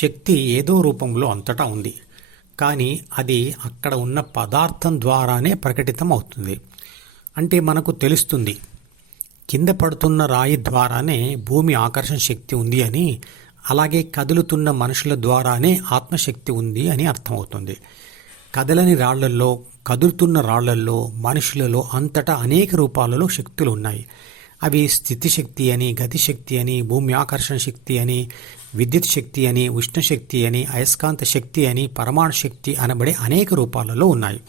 శక్తి ఏదో రూపంలో అంతటా ఉంది, కానీ అది అక్కడ ఉన్న పదార్థం ద్వారానే ప్రకటితం అవుతుంది. అంటే మనకు తెలుస్తుంది, కింద పడుతున్న రాయి ద్వారానే భూమి ఆకర్షణ శక్తి ఉంది అని, అలాగే కదులుతున్న మనుషుల ద్వారానే ఆత్మశక్తి ఉంది అని అర్థమవుతుంది. కదలని రాళ్లల్లో, కదులుతున్న రాళ్లల్లో, మనుషులలో అంతటా అనేక రూపాలలో శక్తులు ఉన్నాయి. అవి స్థితిశక్తి అని, గతిశక్తి అని, భూమి ఆకర్షణ శక్తి అని, విద్యుత్ శక్తి అని, ఉష్ణశక్తి అని, అయస్కాంత శక్తి అని, పరమాణు శక్తి అనబడే అనేక రూపాలలో ఉన్నాయి.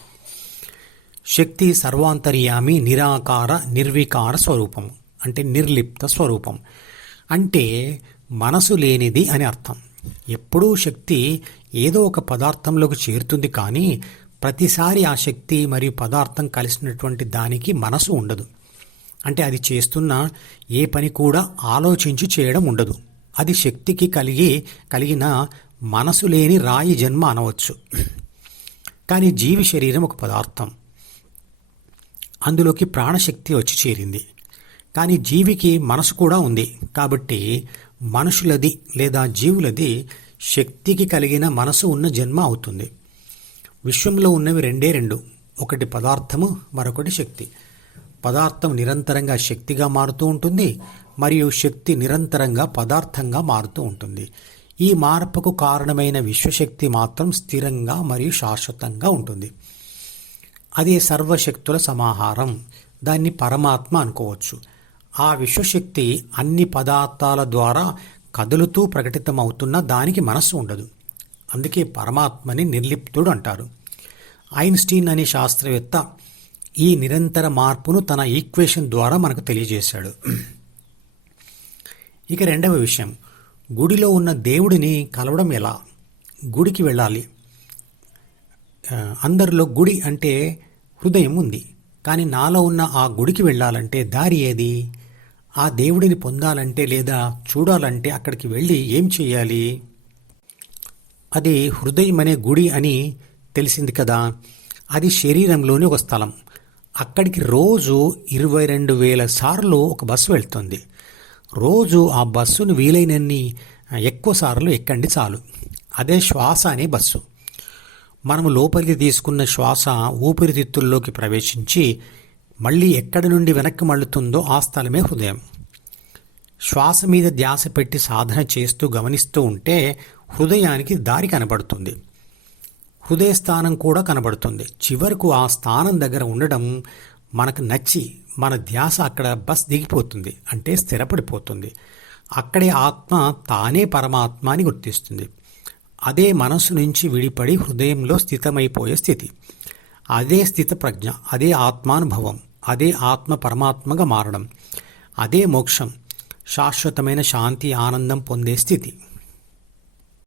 శక్తి సర్వాంతర్యామి, నిరాకార, నిర్వికార స్వరూపం, అంటే నిర్లిప్త స్వరూపం, అంటే మనసు లేనిది అని అర్థం. ఎప్పుడూ శక్తి ఏదో ఒక పదార్థంలోకి చేరుతుంది, కానీ ప్రతిసారి ఆ శక్తి మరియు పదార్థం కలిసినటువంటి దానికి మనసు ఉండదు. అంటే అది చేస్తున్న ఏ పని కూడా ఆలోచించి చేయడం ఉండదు. అది శక్తికి కలిగిన మనసు లేని రాయి జన్మ అనవచ్చు. కానీ జీవి శరీరం ఒక పదార్థం, అందులోకి ప్రాణశక్తి వచ్చి చేరింది. కానీ జీవికి మనసు కూడా ఉంది, కాబట్టి మనుషులది లేదా జీవులది శక్తికి కలిగిన మనసు ఉన్న జన్మ అవుతుంది. విశ్వంలో ఉన్నవి రెండే రెండు, ఒకటి పదార్థము, మరొకటి శక్తి. పదార్థం నిరంతరంగా శక్తిగా మారుతూ ఉంటుంది, మరియు శక్తి నిరంతరంగా పదార్థంగా మారుతూ ఉంటుంది. ఈ మార్పుకు కారణమైన విశ్వశక్తి మాత్రం స్థిరంగా మరియు శాశ్వతంగా ఉంటుంది. అదే సర్వశక్తుల సమాహారం, దాన్ని పరమాత్మ అనుకోవచ్చు. ఆ విశ్వశక్తి అన్ని పదార్థాల ద్వారా కదులుతూ ప్రకటితమవుతున్న దానికి మనస్సు ఉండదు. అందుకే పరమాత్మని నిర్లిప్తుడు అంటారు. ఐన్స్టీన్ అనే శాస్త్రవేత్త ఈ నిరంతర మార్పును తన ఈక్వేషన్ ద్వారా మనకు తెలియజేశాడు. ఇక రెండవ విషయం, గుడిలో ఉన్న దేవుడిని కలవడం ఎలా? గుడికి వెళ్ళాలి. అందరిలో గుడి అంటే హృదయం ఉంది, కానీ నాలో ఉన్న ఆ గుడికి వెళ్ళాలంటే దారి ఏది? ఆ దేవుడిని పొందాలంటే లేదా చూడాలంటే అక్కడికి వెళ్ళి ఏం చేయాలి? అది హృదయం అనే గుడి అని తెలిసింది కదా. అది శరీరంలోని ఒక స్థలం. అక్కడికి రోజు 22,000 సార్లు ఒక బస్సు వెళ్తుంది. రోజు ఆ బస్సును వీలైనన్ని ఎక్కువ సార్లు ఎక్కండి చాలు. అదే శ్వాస అనే బస్సు. మనము లోపలికి తీసుకున్న శ్వాస ఊపిరితిత్తుల్లోకి ప్రవేశించి మళ్ళీ ఎక్కడి నుండి వెనక్కి మళ్ళుతుందో ఆ స్థలమే హృదయం. శ్వాస మీద ధ్యాస పెట్టి సాధన చేస్తూ గమనిస్తూ ఉంటే హృదయానికి దారి కనబడుతుంది. హృదయ స్థానం కూడా కనబడుతుంది. చివరకు ఆ స్థానం దగ్గర ఉండడం మనకు నచ్చి మన ధ్యాస అక్కడ బస్ దిగిపోతుంది, అంటే స్థిరపడిపోతుంది. అక్కడే ఆత్మ తానే పరమాత్మ అని గుర్తిస్తుంది. అదే మనసు నుంచి విడిపడి హృదయంలో స్థితమైపోయే స్థితి. అదే స్థిత ప్రజ్ఞ, అదే ఆత్మానుభవం, అదే ఆత్మ పరమాత్మగా మారడం, అదే మోక్షం, శాశ్వతమైన శాంతి, ఆనందం పొందే స్థితి.